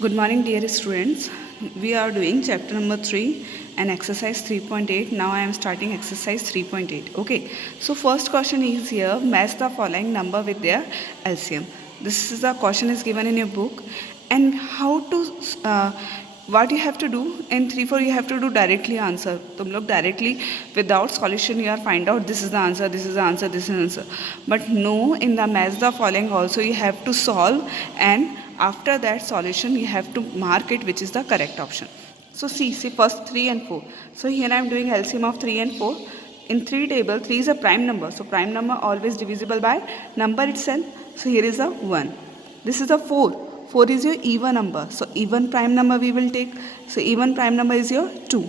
Good morning, dear students. We are doing chapter number 3 and exercise 3.8. Now I am starting exercise 3.8. Okay, so first question is here, match the following number with their LCM. This is the question is given in your book, and how to what you have to do in 3-4 you have to do directly answer. तुम लोग directly without solution you are find out this is the answer, this is the answer, this is the answer. But no, in the match the following also you have to solve, and after that solution you have to mark it which is the correct option. So see first 3 and 4. So here I am doing LCM of 3 and 4. In 3 table 3 is a prime number, so prime number always divisible by number itself. So here is a 1. This is a 4. 4 is your even number, so even prime number we will take. So even prime number is your 2.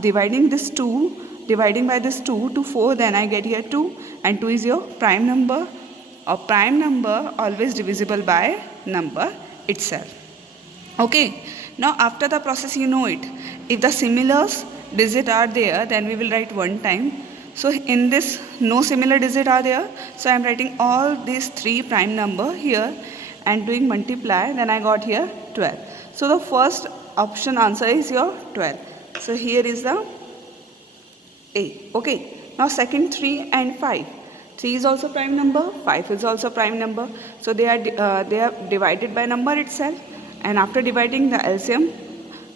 Dividing by this 2 to 4, then I get here 2, and 2 is your prime number, or prime number always divisible by number itself. Okay, now after the process you know it. If the similars digit are there, then we will write one time. So in this no similar digit are there, so I am writing all these 3 prime number here and doing multiply, then I got here 12. So the first option answer is your 12. So here is the A. Okay, now second 3 and 5. 3 is also prime number, 5 is also prime number. So they are divided by number itself, and after dividing the LCM,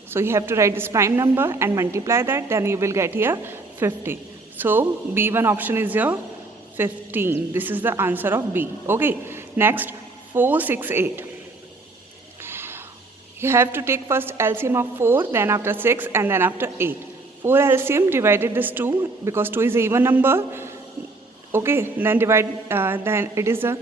so you have to write this prime number and multiply that, then you will get here 15. So B1 option is your 15. This is the answer of B. Okay, next 4, 6, 8. You have to take first LCM of 4, then after 6, and then after 8. 4 LCM divided this 2 because 2 is an even number. Okay, then then it is a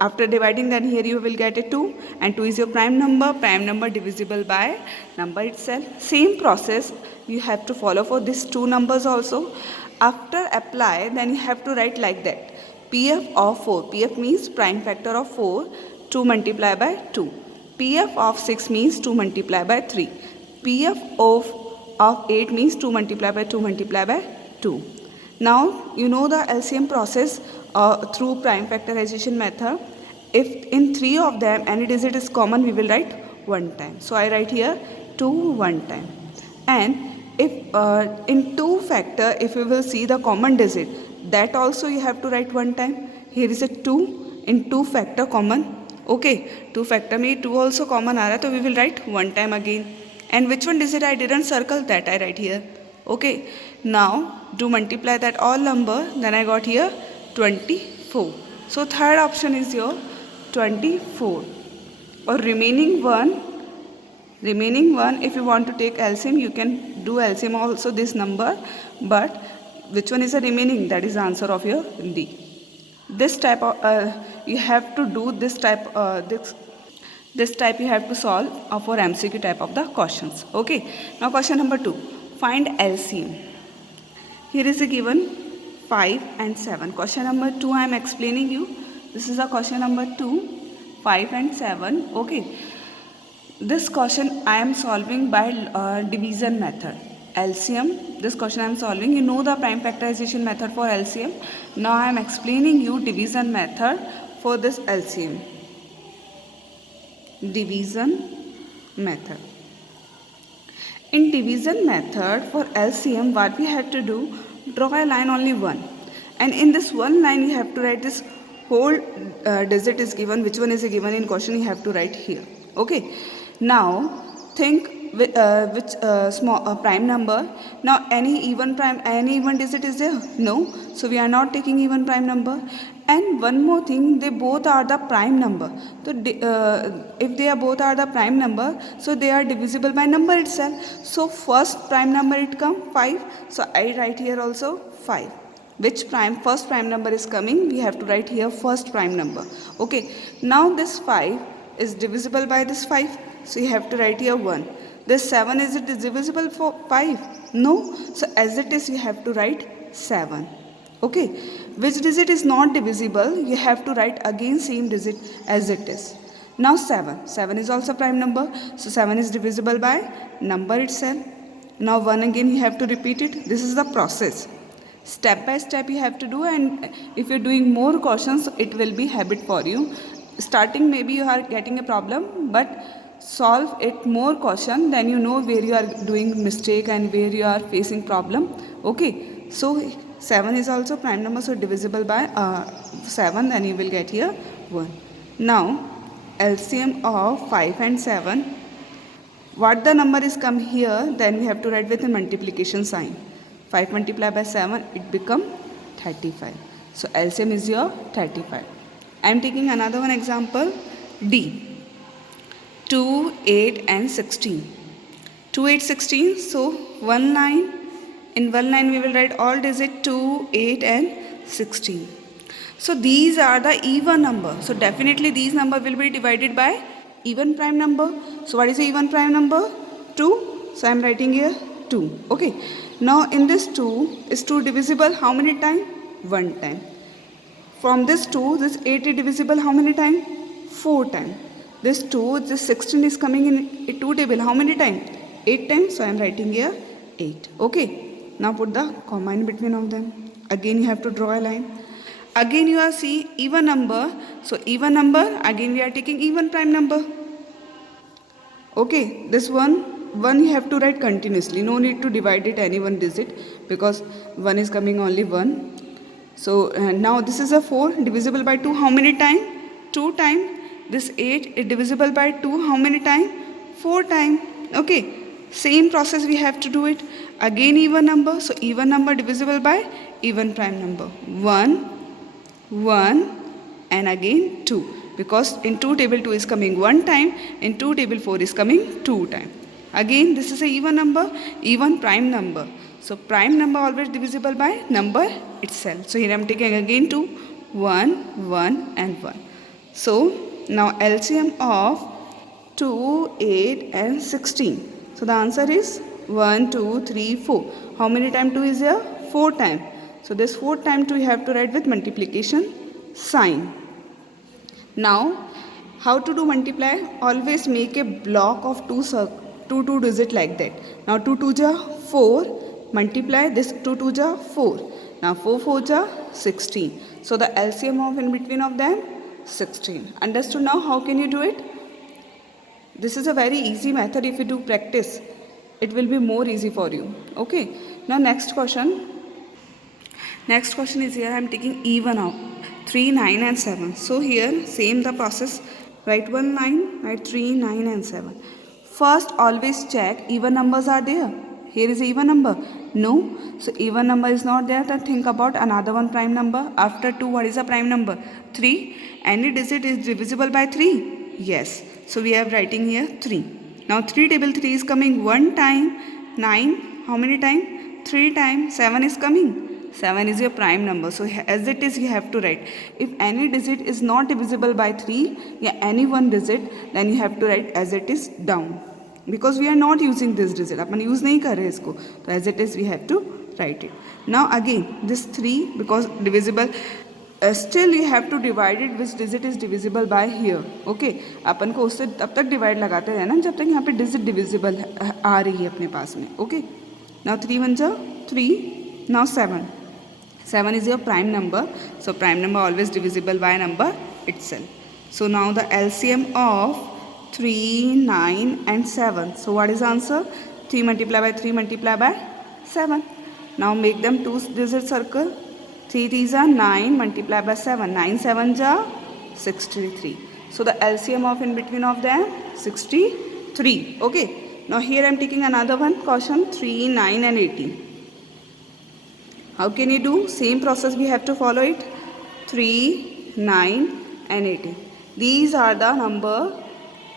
after dividing, then here you will get a 2, and 2 is your prime number divisible by number itself. Same process you have to follow for these 2 numbers also. After apply, then you have to write like that. PF of 4, PF means prime factor of 4, 2 multiplied by 2. PF of 6 means 2 multiplied by 3. PF of 8 means 2 multiplied by 2 multiplied by 2. Now you know the LCM process through prime factorization method. If in 3 of them any digit is common, we will write one time. So I write here 2 one time. And if in 2 factor, if you will see the common digit, that also you have to write one time. Here is a 2 in 2 factor common. Okay, 2 factor में 2 also common आ रहा है, तो we will write one time again. And which one digit I didn't circle, that I write here. Okay, now do multiply that all number, then I got here 24. So third option is your 24. Or remaining one, if you want to take LCM, you can do LCM also this number, but which one is the remaining, that is the answer of your D. This type of you have to do this type this type you have to solve for MCQ type of the questions. Okay, now question number 2, find LCM. Here is a given 5 and 7. Question number 2 I am explaining you. This is a question number 2, 5 and 7. Okay, this question I am solving by division method. LCM, this question I am solving. You know the prime factorization method for LCM. Now I am explaining you division method for this LCM. Division method. In division method for LCM, what we have to do, draw a line only one, and in this one line you have to write this whole digit is given, which one is given in question, you have to write here. Okay, now think which small prime number. Now any even digit is there? No, so we are not taking even prime number. And one more thing, they both are the prime number. So if they are both are the prime number, so they are divisible by number itself. So first prime number it come 5, so I write here also 5. Which first prime number is coming, we have to write here first prime number. Okay, now this 5 is divisible by this 5, so you have to write here 1. This 7, is it divisible for 5? No, so as it is you have to write 7. Okay, which digit is not divisible, you have to write again same digit as it is. Now 7 is also prime number, so 7 is divisible by number itself. Now 1 again you have to repeat it. This is the process. Step by step you have to do, and if you're doing more questions, it will be habit for you. starting maybe you are getting a problem, but solve it more caution, then you know where you are doing mistake and where you are facing problem. Okay, so 7 is also prime number, so divisible by 7, then you will get here 1. Now LCM of 5 and 7, what the number is come here, then we have to write with a multiplication sign. 5 multiplied by 7, it become 35. So LCM is your 35. I am taking another one example, D. 2, 8 and 16. 2, 8, 16, so one line. In one line we will write all digit 2, 8 and 16. So these are the even number. So definitely these number will be divided by even prime number. So what is the even prime number? 2. So I am writing here 2. Okay. Now in this 2, is 2 divisible how many times? 1 time. From this 2, this 8 is divisible how many times? 4 times. This 2, this 16 is coming in 2 table how many times? 8 times. So I am writing here 8. Okay. Now put the comma in between of them. Again you have to draw a line. Again you are see even number. So even number, again we are taking even prime number. Okay, this one you have to write continuously. No need to divide it any one digit because 1 is coming only 1. So now this is a 4 divisible by 2 how many times? 2 times. This 8 is divisible by 2 how many times? 4 times. Okay, same process we have to do it. Again even number. So even number divisible by even prime number. 1, 1 and again 2. Because in 2 table 2 is coming 1 time. In 2 table 4 is coming 2 times. Again this is a even number, even prime number. So prime number always divisible by number itself. So here I am taking again 2, 1, 1 and 1. So now LCM of 2, 8 and 16. So the answer is 1, 2, 3, 4. How many times 2 is here? 4 times. So this 4 times 2 you have to write with multiplication sign. Now how to do multiply? Always make a block of 2 digit like that. Now 2 2 ja 4. Multiply this 2 2 ja 4. Now 4 4 ja 16. So the LCM of in between of them 16. Understood now how can you do it? This is a very easy method. If you do practice, it will be more easy for you. Okay. Now next question. Next question is here I am taking even out 3, 9 and 7. So here same the process. Write one line, write 3, 9 and 7. First always check even numbers are there. Here is even number. No. So even number is not there. Then think about another one prime number. After 2 what is a prime number? 3. Any digit is divisible by 3? Yes. So we are writing here 3. Now 3 table 3 is coming 1 time. 9 how many times? 3 times. 7 is coming. 7 is your prime number. So as it is you have to write. If any digit is not divisible by 3, yeah, any one digit, then you have to write as it is down. Because we are not using this digit. Upon use नहीं कर रहे इसको. So as it is we have to write it. Now again this 3 because divisible. Still you have to divide it which digit is divisible by here. Okay. अपन को उससे तब तक divide लगाते हैं ना जब तक यहाँ पे digit divisible आ रही है अपने पास में. Okay. Now 3 1 जा 3. Now 7. 7 is your prime number. So prime number always divisible by number itself. So now the LCM of 3, 9 and 7. So what is the answer? 3 multiplied by 3 multiplied by 7. Now make them 2 digit circle. 3 3s are 9 multiplied by 7. 9 7s are 63. So the LCM of in between of them 63. Okay. Now here I am taking another one. Caution 3, 9 and 18. How can you do? Same process we have to follow it. 3, 9 and 18. These are the number.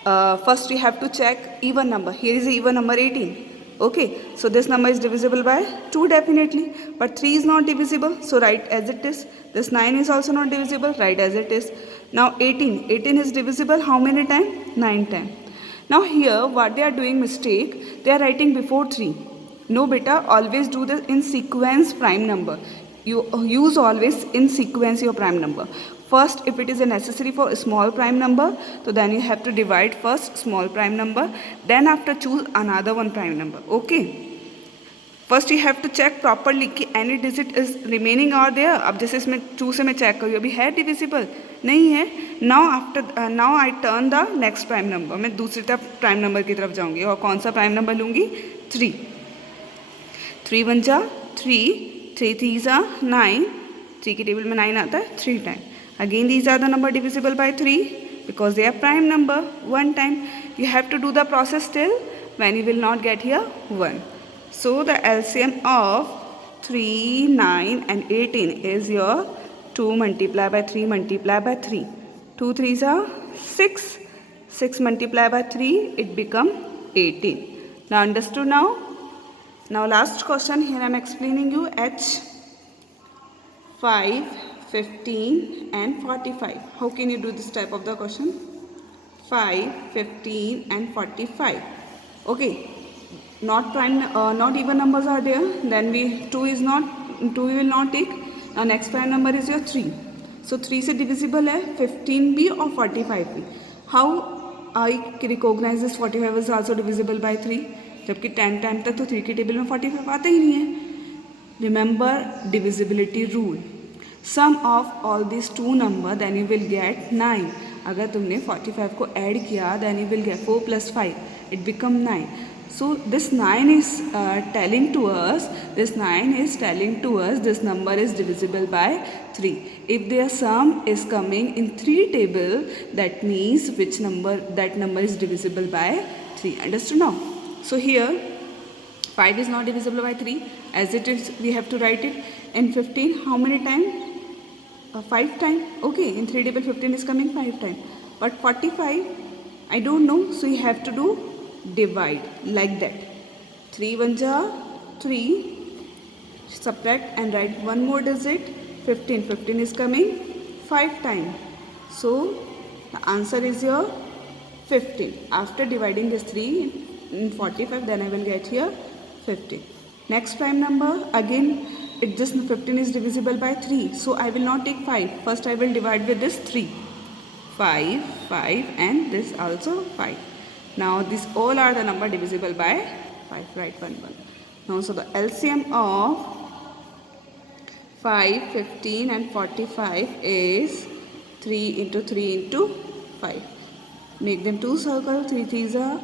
First we have to check even number. Here is the even number 18. Okay. So this number is divisible by 2 definitely. But 3 is not divisible. So write as it is. This 9 is also not divisible. Write as it is. Now 18. 18 is divisible how many times? 9 times. Now here what they are doing mistake. They are writing before 3. No beta, always do this in sequence prime number. You use always in sequence your prime number. First, if it is a necessary for a small prime number, so then you have to divide first small prime number. Then after choose another one prime number. Okay. First you have to check properly कि any digit is remaining और there. अब जैसे इसमें 2 से मैं check करूँ, अभी है डिविजिबल नहीं है. Now I turn the next prime number. मैं दूसरी तरफ प्राइम नंबर की तरफ जाऊंगी और कौन सा प्राइम नंबर लूँगी? 3. 3 1 जा 3, 3 3 जा 9. 3 की टेबल में 9 आता है 3 time. Again these are the number divisible by 3 because they are prime number. 1 time. You have to do the process till when you will not get here 1. So the LCM of 3, 9 and 18 is your 2 multiplied by 3 multiplied by 3. 2 3s are 6. 6 multiplied by 3, it become 18. Now understood now? Now last question here I am explaining you H 5, 15 and 45. How can you do this type of the question? 5, 15 and 45. Okay. Not even numbers are there, then 2 we will not take. Now next prime number is your 3. So 3 से divisible है 15 भी और 45 भी. How I recognize this 45 is also divisible by 3? जबकि 10 time तक तो 3 की table में 45 आता ही नहीं है. Remember divisibility rule. Sum of all these two number then you will get 9. अगर तुमने 45 को ऐड किया then you will get 4 plus 5. It become 9. So this 9 is telling to us this number is divisible by 3. If their sum is coming in 3 table, that means that number is divisible by 3. Understood now? So here 5 is not divisible by 3. As it is, we have to write it in 15. How many times? 5 times. Okay, in 3 table 15 is coming 5 times. But 45, I don't know. So you have to do divide like that. 3 1 ja 3, subtract and write one more digit. 15 is coming 5 times. So the answer is your 15. After dividing this 3 in 45, then I will get here 15. Next prime number, again this 15 is divisible by 3. So I will not take 5. First I will divide with this 3. 5 and this also 5. Now these all are the number divisible by 5. Write 1 1. Now so the LCM of 5, 15 and 45 is 3 into 3 into 5. Make them 2 circles. 3 3s are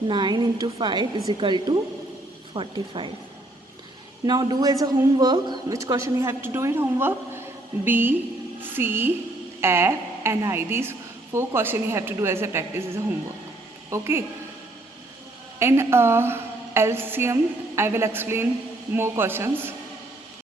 9 into 5 is equal to 45. Now do as a homework. Which question you have to do in homework? B, C, F and I. These 4 questions you have to do as a practice as a homework. Okay. In LCM I will explain more questions.